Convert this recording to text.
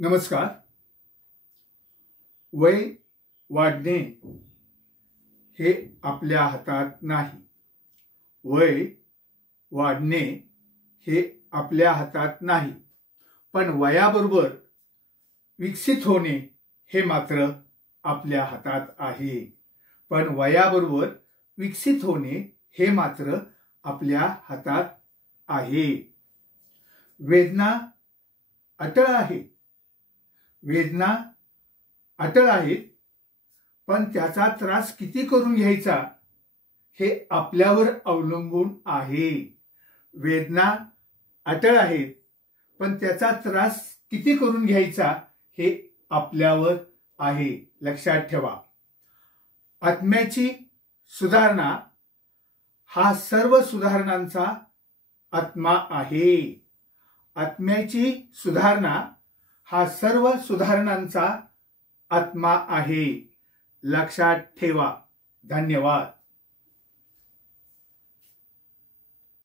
नमस्कार. वय वाढणे हे आपल्या हातात नाही. वय वाढणे हे आपल्या हातात नाही, पण वयाबरोबर विकसित होणे हे मात्र आपल्या हातात आहे. पण वयाबरोबर विकसित होणे हे मात्र आपल्या हातात आहे. वेदना अटळ आहे. वेदना अटळ आहेत, पण त्याचा त्रास किती करून घ्यायचा हे आपल्यावर अवलंबून आहे. वेदना अटळ आहेत, पण त्याचा त्रास किती करून घ्यायचा हे आपल्यावर आहे. लक्षात ठेवा, आत्म्याची सुधारणा हा सर्व सुधारणांचा आत्मा आहे. आत्म्याची सुधारणा हा सर्व सुधारणांचा आत्मा आहे. लक्षात ठेवा. धन्यवाद.